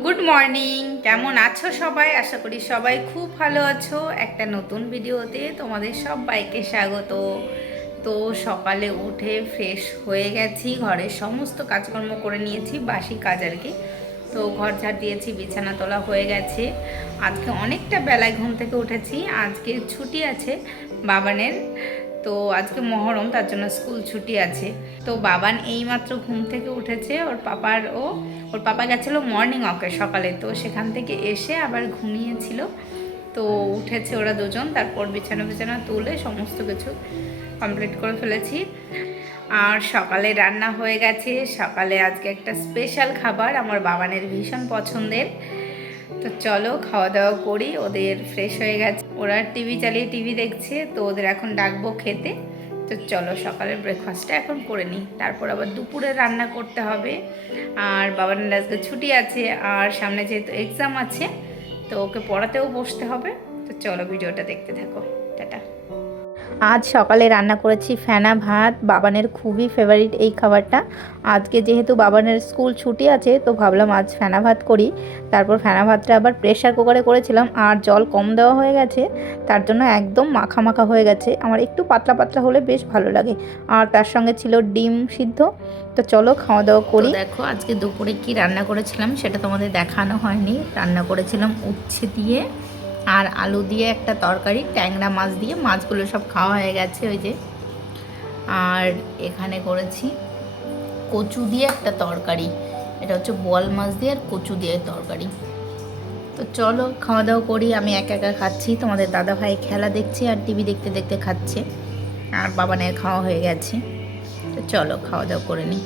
Good morning, কেমন আছো সবাই? আশা করি সবাই খুব ভালো আছো। একটা নতুন ভিডিওতে তোমাদের সবাইকে স্বাগত। তো সকালে উঠে ফ্রেশ হয়ে গেছি, ঘরের সমস্ত কাজকর্ম করে নিয়েছি, বাসি কাজ আর কি। তো ঘর ঝাড় দিয়েছি, বিছানা তোলা হয়ে গেছে। আজকে অনেকটা বেলায় ঘুম থেকে উঠেছি, আজকে ছুটি আছে বাবানের। তো আজকে মহরম, তার জন্য স্কুল ছুটি আছে। তো বাবান এইমাত্র ঘুম থেকে উঠেছে, ওর পাপা গেছিলো মর্নিং ওয়াকে সকালে, তো সেখান থেকে এসে আবার ঘুমিয়েছিল। তো উঠেছে ওরা দুজন, তারপর বিছানা তুলে সমস্ত কিছু কমপ্লিট করে ফেলেছি। আর সকালে রান্না হয়ে গেছে। সকালে আজকে একটা স্পেশাল খাবার, আমার বাবানের ভীষণ পছন্দের। তো চলো খাওয়া দাওয়া করি। ওদের ফ্রেশ হয়ে গেছে, ওরা টিভি চালিয়ে টিভি দেখছে, তো ওদের এখন ডাকবো খেতে। তো চলো সকালের ব্রেকফাস্টটা এখন করে নিই, তারপর আবার দুপুরে রান্না করতে হবে। আর বাবার আজকে ছুটি আছে, আর সামনে যেহেতু এক্সাম আছে, তো ওকে পড়াতেও বসতে হবে। তো চলো ভিডিওটা দেখতে থাকো। টাটা। আজ সকালে রান্না করেছি ফেনা ভাত, বাবানের খুবই ফেভারিট এই খাবারটা। আজকে যেহেতু বাবানের স্কুল ছুটি আছে, তো ভাবলাম আজ ফেনা ভাত করি। তারপর ফেনা ভাতটা আবার প্রেশার কুকারে করেছিলাম, আর জল কম দেওয়া হয়ে গেছে, তার জন্য একদম মাখা মাখা হয়ে গেছে। আমার একটু পাতলা পাতলা হলে বেশ ভালো লাগে। আর তার সঙ্গে ছিল ডিম সিদ্ধ। তো চলো খাওয়া দাওয়া করি। দেখো আজকে দুপুরে কি রান্না করেছিলাম সেটা তোমাদের দেখানো হয়নি। রান্না করেছিলাম উচ্ছে দিয়ে আর আলু দিয়ে একটা তরকারি, ট্যাংরা মাছ দিয়ে। মাছগুলো সব খাওয়া হয়ে গেছে ওই যে। আর এখানে করেছি কচু দিয়ে একটা তরকারি, এটা হচ্ছে বোয়াল মাছ দিয়ে আর কচু দিয়ে তরকারি। তো চলো খাওয়া দাওয়া করি। আমি একা একা খাচ্ছি, তোমাদের দাদা ভাই খেলা দেখছে আর টিভি দেখতে দেখতে খাচ্ছে। আর বাবানের খাওয়া হয়ে গেছে। তো চলো খাওয়া দাওয়া করে নিই।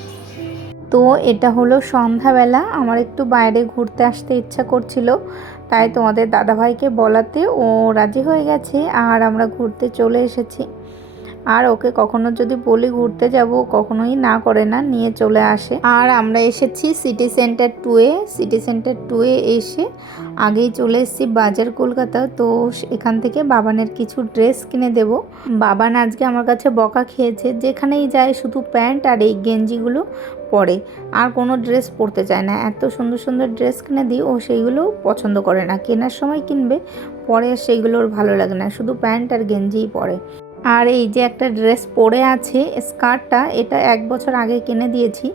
তো এটা হলো সন্ধ্যাবেলা, আমার একটু বাইরে ঘুরতে আসতে ইচ্ছা করছিল, তাই তোমাদের দাদাভাইকে বলাতে ও রাজি হয়ে গেছে, আর আমরা ঘুরতে চলে এসেছি। আর ওকে কখনো যদি বলি ঘুরতে যাব, কখনোই না করে না, নিয়ে চলে আসে। আর আমরা এসেছি সিটি সেন্টার 2-এ। সিটি সেন্টার 2-এ এসে আগেই চলে এসেছি বাজার কলকাতা। তো এখান থেকে বাবানের কিছু ড্রেস কিনে দেব। বাবান আজকে আমার কাছে বকা খেয়েছে, যেখানেই যায় শুধু প্যান্ট আর এই গেঞ্জিগুলো পরে, আর কোনো ড্রেস পরতে চায় না। এত সুন্দর সুন্দর ড্রেস কিনে দিই, ও সেইগুলো পছন্দ করে না। কেনার সময় কিনবে, পরে আর সেইগুলো ওর ভালো লাগে না, শুধু প্যান্ট আর গেঞ্জিই পরে। আর এই যে একটা ড্রেস পরে আছে, স্কার্টটা, এটা 1 বছর আগে কিনে দিয়েছি,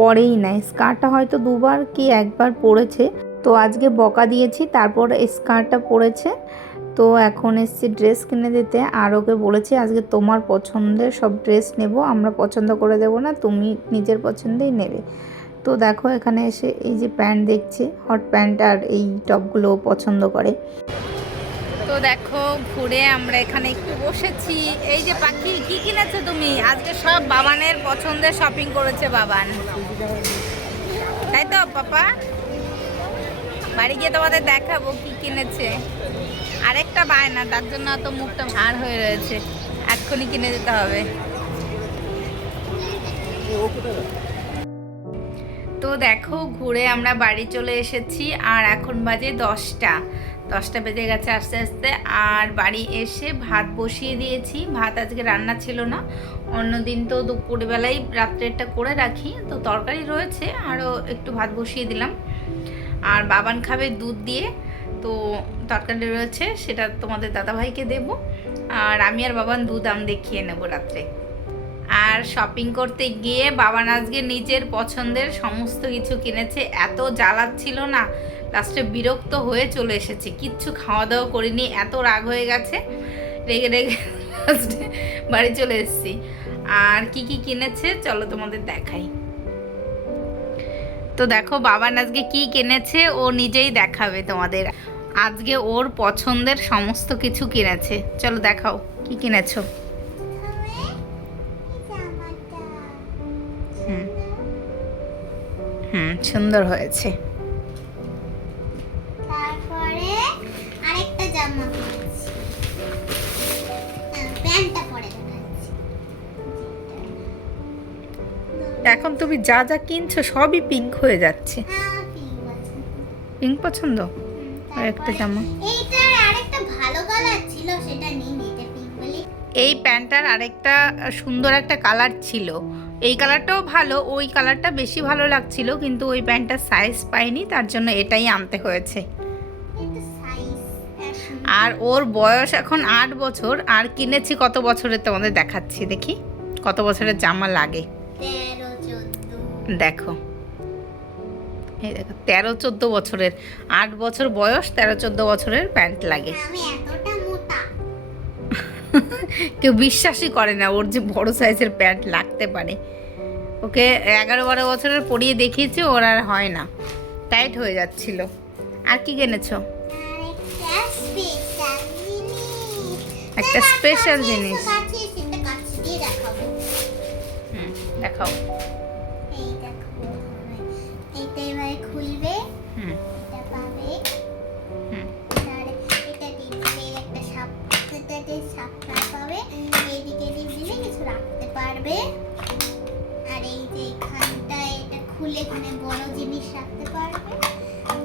পরেই নাই। স্কার্টটা হয়তো 2বার কি 1বার পরেছে। তো আজকে বকা দিয়েছি, তারপর স্কার্টটা পরেছে। তো এখন এসছি ড্রেস কিনে দিতে, আর ওকে বলেছি আজকে তোমার পছন্দের সব ড্রেস নেব, আমরা পছন্দ করে দেব না, তুমি নিজের পছন্দেই নেবে। তো দেখো এখানে এসে এই যে প্যান্ট দেখছে, হট প্যান্ট আর এই টপগুলো পছন্দ করে। তো দেখো ঘুরে আমরা এখানে একটু বসেছি। এই যে পাখি, কি কিনেছো তুমি? আজকে সব বাবানের পছন্দের শপিং করেছে বাবান, তাই তো পাপা? বাড়ি গিয়ে তোমাদের দেখাবো কি কিনেছে। আরেকটা বায়না, তার জন্য তো মুখটা ভার হয়ে রয়েছে, এক্ষুনি কিনে দিতে হবে। তো দেখো ঘুরে আমরা বাড়ি চলে এসেছি, আর এখন বাজে 10টা বেজে গেছে আস্তে আস্তে। আর বাড়ি এসে ভাত বসিয়ে দিয়েছি। ভাত আজকে রান্না ছিল না, অন্যদিন তো দুপুরবেলায় রাত্রেরটা করে রাখি, তো তরকারি রয়েছে, আরও একটু ভাত বসিয়ে দিলাম। আর বাবান খাবে দুধ দিয়ে, তো তরকারি রয়েছে, সেটা তোমাদের দাদাভাইকে দেব। আর আমি আর বাবান দুধ দেখিয়ে নেব রাত্রে। আর শপিং করতে গিয়ে বাবান আজকে নিজের পছন্দের সমস্ত কিছু কিনেছে। এত জ্বালাচ্ছিল না, লাস্টে বিরক্ত হয়ে চলে এসেছি, কিচ্ছু খাওয়া দাওয়া করিনি, এত রাগ হয়ে গেছে, রেগে রেগে লাস্টে বাড়ি চলে এসেছি। আর কি কি কিনেছে চলো তোমাদের দেখাই। তো দেখো বাবান আজকে কি কিনেছে ও নিজেই দেখাবে তোমাদের। আজকে ওর পছন্দের সমস্ত কিছু কিনেছে, চলো দেখাও কি কিনেছো। হুম হুম, সুন্দর হয়েছে। তারপরে আরেকটা জামা কিনেছি, প্যান্টটা পরে দেখাচ্ছি। এখন তুমি যা যা কিনছো সবই পিঙ্ক হয়ে যাচ্ছে। পিঙ্ক পছন্দ? আর একটা জামা, এইটার আরেকটা ভালো কালার ছিল, সেটা নিয়ে নিতে পিঙ্ক বলি। এই প্যান্টটার আরেকটা সুন্দর একটা কালার ছিল, এই কালারটাও ভালো, ওই কালারটা বেশি ভালো লাগছিল, কিন্তু ওই প্যান্টটার সাইজ পাইনি, তার জন্য এটাই আনতে হয়েছে। এটা সাইজ আর ওর বয়স এখন 8 বছর, আর কিনেছি কত বছরের তোমাদের দেখাচ্ছি, দেখি কত বছরের জামা লাগে। 13-14 দেখো, এই দেখো 13-14 বছরের, 8 বছর বয়স, 13-14 বছরের প্যান্ট লাগে। আমি এতটা মোটা। কেউ বিশ্বাসই করে না ওর যে বড় সাইজের প্যান্ট লাগতে পারে। ওকে 11-12 বছরের পরিয়ে দেখিয়েছি, ওর আর হয় না, টাইট হয়ে যাচ্ছিল। আর কি কিনেছো? একটা স্পেশাল জিনিস। দেখাও। এই দেখো, এইটা এবারে খুলবে, হুম এটা পাবে, হুম আর এটা দিলে একটা সাপটাতে সাপটা পাবে, এইদিকে দিলে কিছু রাখতে পারবে। আর এই যে এখানটা এটা খুলে এখানে বড় জিনিস রাখতে পারবে।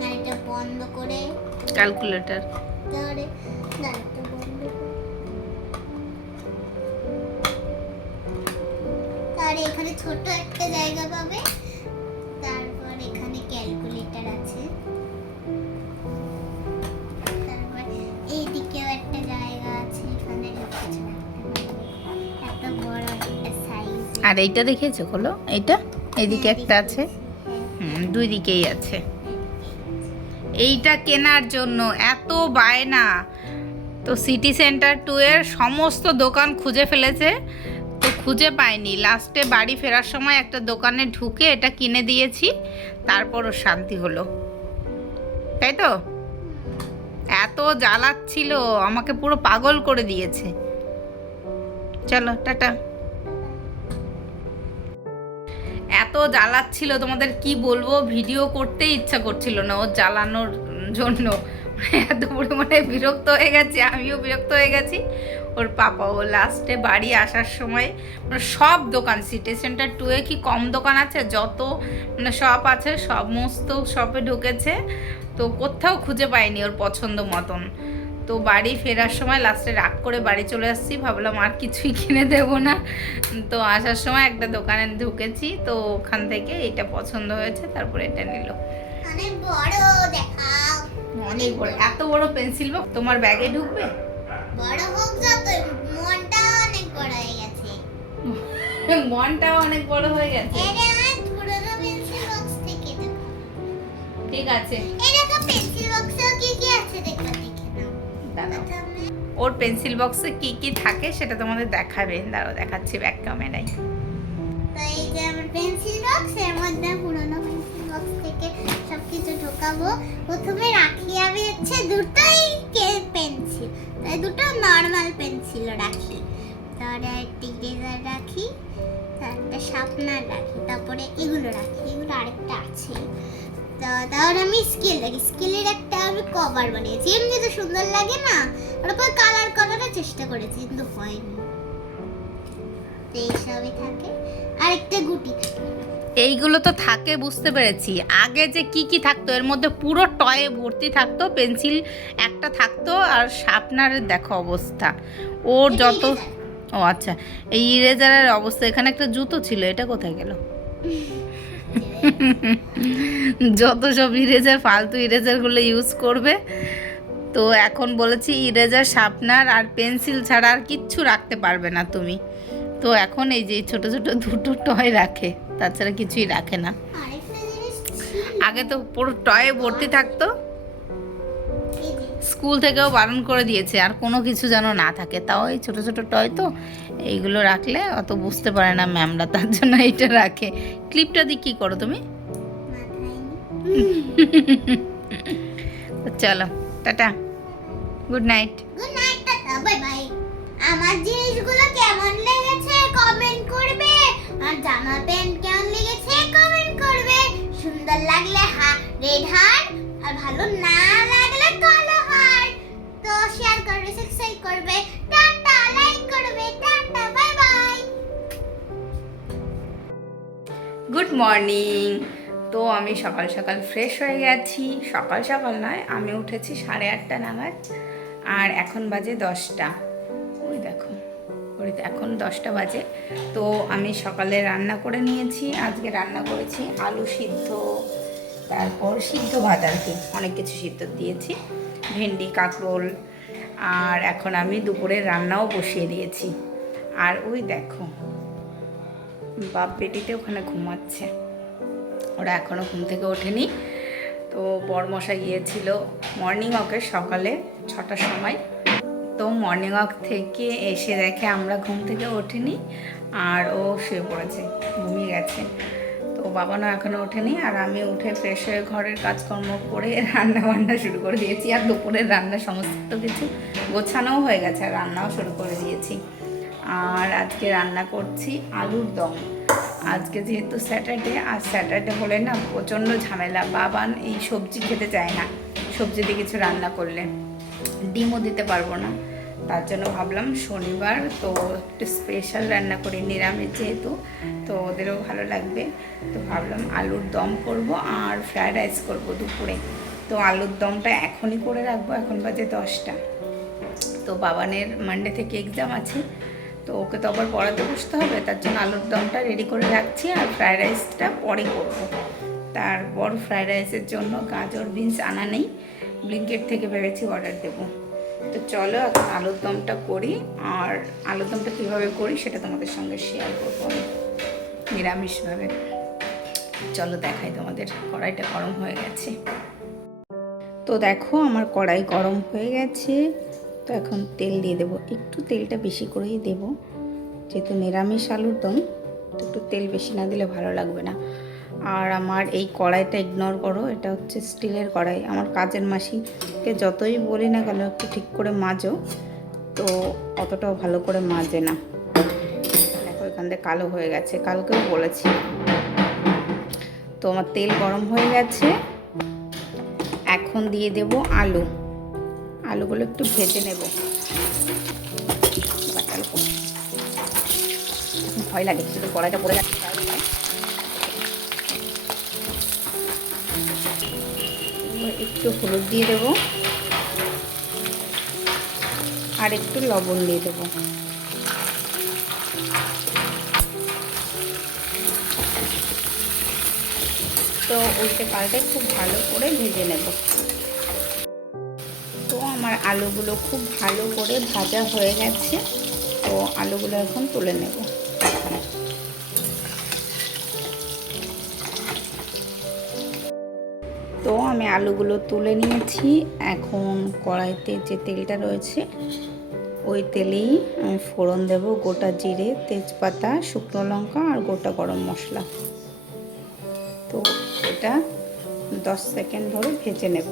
আর এটা বন্ধ করে ক্যালকুলেটর। তাহলে দাঁড়াতে বন্ধ করে। তাহলে এখানে ছোট একটা জায়গা পাবে, তারপর এখানে ক্যালকুলেটর আছে, তারপর এইদিকেও একটা জায়গা আছে, এখানে কিছু রাখতে পারবে, এত বড় একটা সাইজ। আর এইটা দেখিয়েছো হলো, এইটা এইদিকে একটা আছে, দুই দিকেই আছে। এইটা কেনার জন্য এত বায়না, তো সিটি সেন্টার 2 এর সমস্ত দোকান খুঁজে ফেলেছে, তো খুঁজে পাইনি। লাস্টে বাড়ি ফেরার সময় একটা দোকানে ঢুকে এটা কিনে দিয়েছি, তারপর ওর শান্তি হলো, তাই তো? এত জ্বালাচ্ছিল, আমাকে পুরো পাগল করে দিয়েছে। চলো টাটা। এত জ্বালাচ্ছিল, তোমাদের কি বলবো, ভিডিও করতে ইচ্ছা করছিল না ও জ্বালানোর জন্য। এত পরিমাণে বিরক্ত হয়ে গেছে, আমিও বিরক্ত হয়ে গেছি, ওর পাপাও। লাস্টে বাড়ি আসার সময় মানে সব দোকান, সিটি সেন্টার 2 এ কি কম দোকান আছে, যত মানে শপ আছে সমস্ত শপে ঢুকেছে, তো কোথাও খুঁজে পাইনি ওর পছন্দ মতন। তো বাড়ি ফেরার সময় লাস্টে রাগ করে বাড়ি চলে আসছি, ভাবলাম আর কিছুই কিনে দেবো না। তো আসার সময় একটা দোকানে ঢুকেছি, তো ওখান থেকে এটা পছন্দ হয়েছে, তারপরে এটা নিল। অনেক বড় দেখাও, অনেক বড়, এত বড় পেন্সিল বক্স তোমার ব্যাগে ঢুকবে? বড় হোক যত, মনটা অনেক বড় হয়ে গেছে। মনটাও অনেক বড় হয়ে গেছে। এটা আমার পুরনো পেন্সিল বক্স থেকে দেখো। ঠিক আছে, এই দেখো পেন্সিল বক্সেও কি কি আছে দেখো, দেখে নাও। দাঁড়াও, প্রথমে ওর পেন্সিল বক্সে কি কি থাকে সেটা তোমাদের দেখাবে, দাঁড়াও দেখাচ্ছি ব্যাক ক্যামেরায়। তো এই যে আমার পেন্সিল বক্স, এর মধ্যে পুরনো পেন্সিল বক্স থেকে সবকিছু ঢোকাবো। প্রথমে রাখি আমি হচ্ছে দুটোই পেন্সিল, তাই দুটো নর্মাল পেন্সিল রাখি, তারপরে একটা ইরেজার রাখি, তারপরে শার্পনার রাখি, তারপরে এগুলো রাখি, এগুলো আরেকটা আছে। তো তারপর আমি স্কেল রাখি, স্কেলের একটা আমি কভার বানিয়েছি, এমনি তো সুন্দর লাগে না, ওর উপর কালার করার চেষ্টা করেছি কিন্তু হয়নি। তো এইসবই থাকে, আরেকটা গুটি থাকে। এইগুলো তো থাকে বুঝতে পেরেছি, আগে যে কি কি থাকতো এর মধ্যে পুরো টয়ে ভর্তি থাকতো, পেন্সিল একটা থাকতো, আর শার্পনারের দেখো অবস্থা ওর যত। ও আচ্ছা, এই ইরেজারের অবস্থা, এখানে একটা জুতো ছিল, এটা কোথায় গেল? যত সব ইরেজার, ফালতু ইরেজারগুলো ইউজ করবে। তো এখন বলেছি ইরেজার, শার্পনার আর পেন্সিল ছাড়া আর কিচ্ছু রাখতে পারবে না তুমি। তো এখন এই যে ছোট ছোট দুটো টয় রাখে, তাছাড়া কিছুই রাখে না। আরেকটা জিনিস আগে তো পুরো টয়ে ভর্তি থাকতো, এই যে স্কুল থেকেও বারণ করে দিয়েছে আর কোনো কিছু যেন না থাকে, তাও এই ছোট ছোট টয় তো এইগুলো রাখলে অত বুঝতে পারে না ম্যামরা, তার জন্য এইটা রাখে। ক্লিপটা দিয়ে কী করো তুমি? তো চলো tata, good night. Good night, tata, bye bye. আমার জিনিসগুলো কেমন লেগেছে কমেন্ট করবে, আর জামা প্যান্ট কেমন লেগেছে কমেন্ট করবে। সুন্দর লাগলে রেড হার্ট, আর ভালো না লাগলে কালো হার্ট। তো শেয়ার করবে, সাবস্ক্রাইব করবে, টাটা, লাইক করবে, tata, bye bye. Good morning. তো আমি সকাল সকাল ফ্রেশ হয়ে গেছি, সকাল সকাল নয়, আমি উঠেছি 8:30 নাগাদ, আর এখন বাজে 10টা। ওই দেখো ঘড়িতে এখন 10টা বাজে। তো আমি সকালে রান্না করে নিয়েছি। আজকে রান্না করেছি আলু সিদ্ধ, তারপর সিদ্ধ ভাত, আর কি অনেক কিছু সিদ্ধ দিয়েছি, ভেন্ডি, কাঁকরোল। আর এখন আমি দুপুরের রান্নাও বসিয়ে দিয়েছি। আর ওই দেখো বাপ বেটিতে ওখানে ঘুমাচ্ছে, ওরা এখনও ঘুম থেকে ওঠেনি। তো বরমশাই গিয়েছিল মর্নিং ওয়াকে সকালে 6টার সময়। তো মর্নিং ওয়াক থেকে এসে দেখে আমরা ঘুম থেকে ওঠেনি আর ও শুয়ে পড়েছে, ঘুমিয়ে গেছে। তো বাবানও এখনও ওঠেনি, আর আমি উঠে ফ্রেশ হয়ে ঘরের কাজকর্ম করে রান্না বান্না শুরু করে দিয়েছি। আর দুপুরের রান্না সমস্ত কিছু গোছানোও হয়ে গেছে, আর রান্নাও শুরু করে দিয়েছি। আর আজকে রান্না করছি আলুর দম। আজকে যেহেতু স্যাটারডে, আর স্যাটারডে হলে না প্রচণ্ড ঝামেলা, বাবান এই সবজি খেতে চায় না, সবজি দিয়ে কিছু রান্না করলে। ডিমও দিতে পারবো না, তার জন্য ভাবলাম শনিবার তো একটু স্পেশাল রান্না করি, নিরামিষ যেহেতু, তো ওদেরও ভালো লাগবে। তো ভাবলাম আলুর দম করব আর ফ্রায়েড রাইস করব দুপুরে। তো আলুর দমটা এখনই করে রাখবো, এখন বাজে 10টা। তো বাবানের মানডে থেকে এক্সাম আছে, তো ওকে তো আবার পড়াতে বসতে হবে, তার জন্য আলুর দমটা রেডি করে রাখছি, আর ফ্রায়েড রাইসটা পরে করবো। তারপর ফ্রায়েড রাইসের জন্য গাজর বিনস আনা নেই, ব্লিঙ্কেট থেকে ভেবেছি অর্ডার দেবো। তো চলো এখন আলুর দমটা করি, আর আলুর দমটা কীভাবে করি সেটা তোমাদের সঙ্গে শেয়ার করবো আমি নিরামিষভাবে। চলো দেখাই তোমাদের। কড়াইটা গরম হয়ে গেছে। তো দেখো আমার কড়াই গরম হয়ে গেছে। তো এখন তেল দিয়ে দেবো, একটু তেলটা বেশি করেই দেবো, যেহেতু নিরামিষ আলুর দম, তো একটু তেল বেশি না দিলে ভালো লাগবে না। আর আমার এই কড়াইটা ইগনোর করো, এটা হচ্ছে স্টিলের কড়াই। আমার কাজের মাসিকে যতই বলি না কেন একটু ঠিক করে মাজো, তো অতটাও ভালো করে মাজে না। দেখো এখান থেকে কালো হয়ে গেছে, কালকেও বলেছি। তো আমার তেল গরম হয়ে গেছে, এখন দিয়ে দেব আলু। আলুগুলো একটু ভেজে নেব। এখন ভয় লাগে, শুধু কড়াইটা পড়ে যাচ্ছে। একটু হলুদ দিয়ে দেব, আর একটু লবণ দিয়ে দেব। তো উল্টে পাল্টে খুব ভালো করে ভেজে নেব। তো আমার আলুগুলো খুব ভালো করে ভাজা হয়ে গেছে, তো আলুগুলো এখন তুলে নেব। তো আমি আলুগুলো তুলে নিয়েছি। এখন কড়াইতে যে তেলটা রয়েছে ওই তেলেই আমি ফোড়ন দেব গোটা জিরে, তেজপাতা, শুকনো লঙ্কা আর গোটা গরম মশলা। তো এটা 10 সেকেন্ড ধরে ভেজে নেব।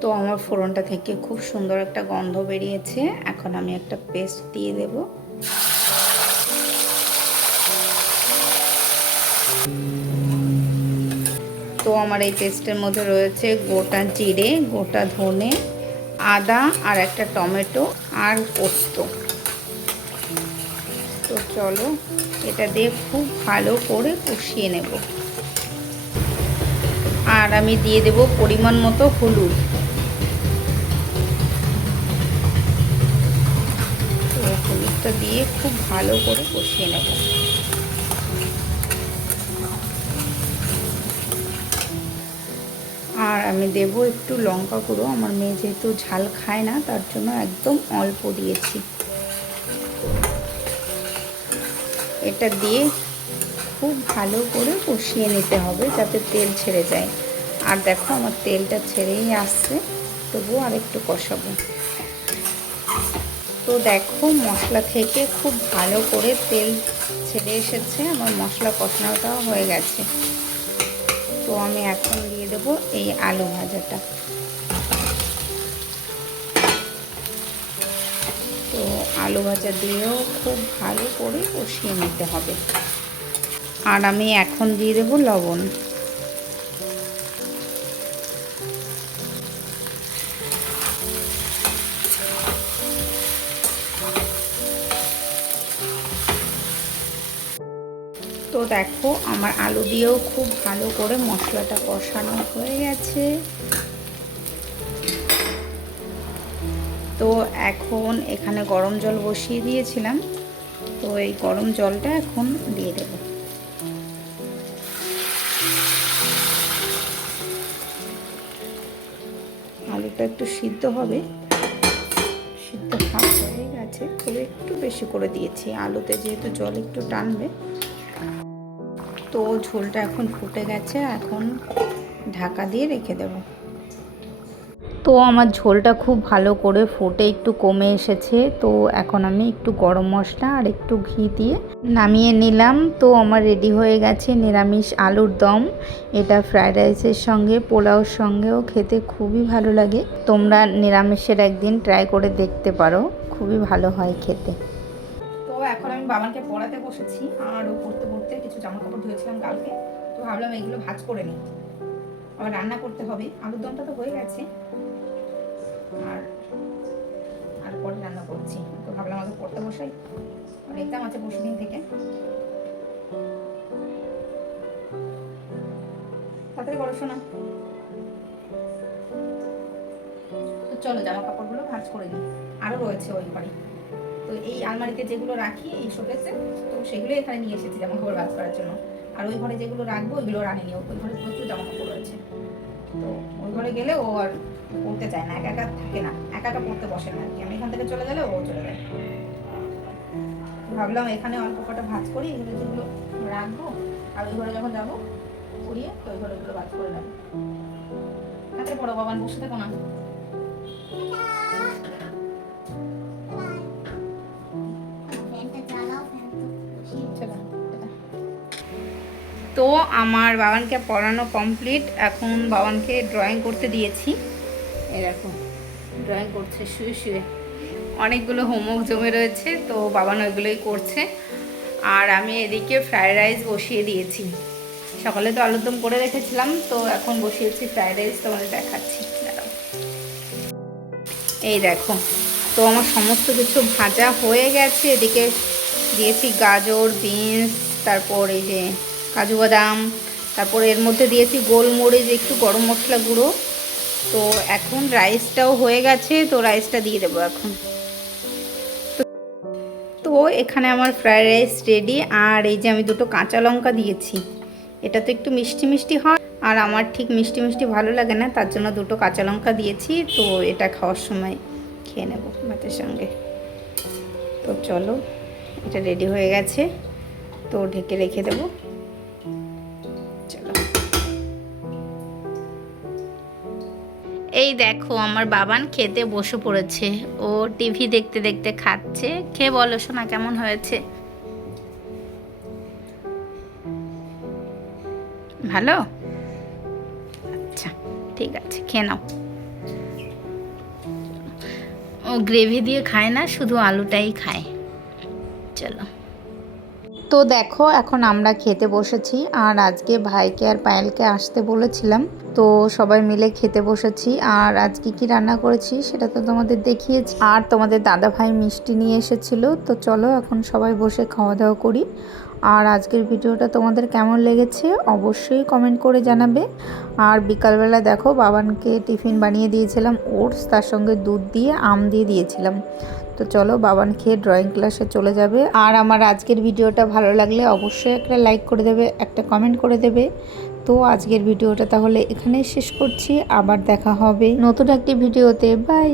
তো আমার ফোড়নটা থেকে খুব সুন্দর একটা গন্ধ বেরিয়েছে। এখন আমি একটা পেস্ট দিয়ে দেব। তো আমার এই পেস্টের মধ্যে রয়েছে গোটা জিরে, গোটা ধনে, আদা আর একটা টমেটো আর পোস্ত। তো চলো এটা দিয়ে খুব ভালো করে কষিয়ে নেব। আর আমি দিয়ে দেব পরিমাণ মতো হলুদ। তো হলুদটা দিয়ে খুব ভালো করে কষিয়ে নেব। আর আমি দেব একটু লঙ্কা গুঁড়ো, আমার মেয়ে যেহেতু ঝাল খায় না তার জন্য একদম অল্প দিয়েছি। এটা দিয়ে খুব ভালো করে কষিয়ে নিতে হবে যাতে তেল ছেড়ে যায়। আর দেখো আমার তেলটা ছেড়েই আসছে, তবুও আর একটু কষাবো। তো দেখো মশলা থেকে খুব ভালো করে তেল ছেড়ে এসেছে, আমার মশলা কষানোটাও হয়ে গেছে। তো আমি এখন দিয়ে দেব এই আলু ভাজাটা। তো আলু ভাজা দিয়েও খুব ভালো করে কষিয়ে নিতে হবে। আর আমি এখন দিয়ে দেব লবণ। তো দেখো আমার আলু দিয়েও খুব ভালো করে মশলাটা কষানো হয়ে গেছে। তো এখন এখানে গরম জল বসিয়ে দিয়েছিলাম, তো এই গরম জলটা এখন দিয়ে দেব। আলুটা একটু সিদ্ধ হবে, সিদ্ধ ভাব হয়ে গেছে, তবে একটু বেশি করে দিয়েছি, আলুতে যেহেতু জল একটু টানবে। তো ঝোলটা এখন ফুটে গেছে, এখন ঢাকা দিয়ে রেখে দেব। তো আমার ঝোলটা খুব ভালো করে ফুটে একটু কমে এসেছে, তো এখন আমি একটু গরম মশলা আর একটু ঘি দিয়ে নামিয়ে নিলাম। তো আমার রেডি হয়ে গেছে নিরামিষ আলুর দম। এটা ফ্রায়েড রাইসের সঙ্গে, পোলাওর সঙ্গেও খেতে খুবই ভালো লাগে। তোমরা নিরামিষের একদিন ট্রাই করে দেখতে পারো, খুবই ভালো হয় খেতে। তো এখন আমি বাবানকে পড়াতে বসেছি, আর ও পড়তে পড়তে কিছু জামা কাপড় ধুয়েছিলাম কালকে, তো ভাবলাম এইগুলো ভাঁজ করে নিই, আবার রান্না করতে হবে। আলুর দমটা তো হয়ে গেছে, আর পরে রান্না করছি, তো ভাবলাম আগে পড়তে বসাই, এক্সাম আছে পরশুদিন থেকে। তাড়াতাড়ি পড়াশোনা। তো চলো জামা কাপড়গুলো ভাঁজ করে নিই, আরও রয়েছে ওই ঘরে। তো এই আলমারিতে যেগুলো রাখি এই শোকেসে, তো সেগুলো এখানে নিয়ে এসেছি জামা কাপড় ভাঁজ করার জন্য। আর ওই ঘরে যেগুলো রাখবো ওইগুলো রানিনি, ওই ঘরে প্রচুর জামা কাপড় রয়েছে। তো ওই ঘরে গেলে ও আর পড়তে চায় না, একা একা থাকে না, একা একা পড়তে বসে না আর কি। আমি এখান থেকে চলে গেলে ও চলে যায়। ভাবলাম এখানে অল্প কটা ভাঁজ করি, এগুলো যেগুলো রাখবো, আর ওই ঘরে যখন যাবো পড়িয়ে তো ওই ঘরে ওগুলো ভাঁজ করে নেবো। তাতে বড় বাবান বসে থাকো না। তো আমার বাবানকে পড়ানো কমপ্লিট, এখন বাবানকে ড্রয়িং করতে দিয়েছি। এরকম ড্রয়িং করছে শুয়ে শুয়ে, অনেকগুলো হোমওয়ার্ক জমে রয়েছে, তো বাবান ওইগুলোই করছে। আর আমি এদিকে ফ্রায়েড রাইস বসিয়ে দিয়েছি, সকালে তো আলুর দম করে রেখেছিলাম, তো এখন বসিয়েছি ফ্রায়েড রাইস, তোমাদের দেখাচ্ছি। এই দেখো, তো আমার সমস্ত কিছু ভাজা হয়ে গেছে। এদিকে দিয়েছি গাজর, বিনস, তারপর এই যে কাজু বাদাম, তারপর এর মধ্যে দিয়েছি গোলমরিচ, একটু গরম মশলা গুঁড়ো। তো এখন রাইসটাও হয়ে গেছে, তো রাইসটা দিয়ে দেবো এখন। তো এখানে আমার ফ্রায়েড রাইস রেডি। আর এই যে আমি দুটো কাঁচা লঙ্কা দিয়েছি, এটা তো একটু মিষ্টি মিষ্টি হয়, আর আমার ঠিক মিষ্টি মিষ্টি ভালো লাগে না, তার জন্য দুটো কাঁচা লঙ্কা দিয়েছি। তো এটা খাওয়ার সময় খেয়ে নেব ভাতের সঙ্গে। তো চলো, এটা রেডি হয়ে গেছে, তো ঢেকে রেখে দেবো। চলো, এই দেখো আমার বাবান খেতে বসে পড়েছে, ও টিভি দেখতে দেখতে খাচ্ছে। খেয়ে বলো শোনা কেমন হয়েছে? ভালো? আচ্ছা ঠিক আছে, খেয়ে নাও। ও গ্রেভি দিয়ে খায় না, শুধু আলুটাই খায়। চলো, তো দেখো এখন আমরা খেতে বসেছি। আর আজকে ভাইকে আর পায়েলকে আসতে বলেছিলাম, তো সবাই মিলে খেতে বসেছি। আর আজকে কি রান্না করেছি সেটা তো তোমাদের দেখিয়েছি। আর তোমাদের দাদা ভাই মিষ্টি নিয়ে এসেছিলো। তো চলো এখন সবাই বসে খাওয়া দাওয়া করি। আর আজকের ভিডিওটা তোমাদের কেমন লেগেছে অবশ্যই কমেন্ট করে জানাবে। আর বিকালবেলা দেখো বাবানকে টিফিন বানিয়ে দিয়েছিলাম ওটস, তার সঙ্গে দুধ দিয়ে আম দিয়ে দিয়েছিলাম। তো চলো বাবান খেয়ে ড্রয়িং ক্লাসে চলে যাবে। আর আমার আজকের ভিডিওটা ভালো লাগলে অবশ্যই একটা লাইক করে দেবে, একটা কমেন্ট করে দেবে। তো আজকের ভিডিওটা তাহলে এখানেই শেষ করছি, আবার দেখা হবে নতুন একটি ভিডিওতে। বাই।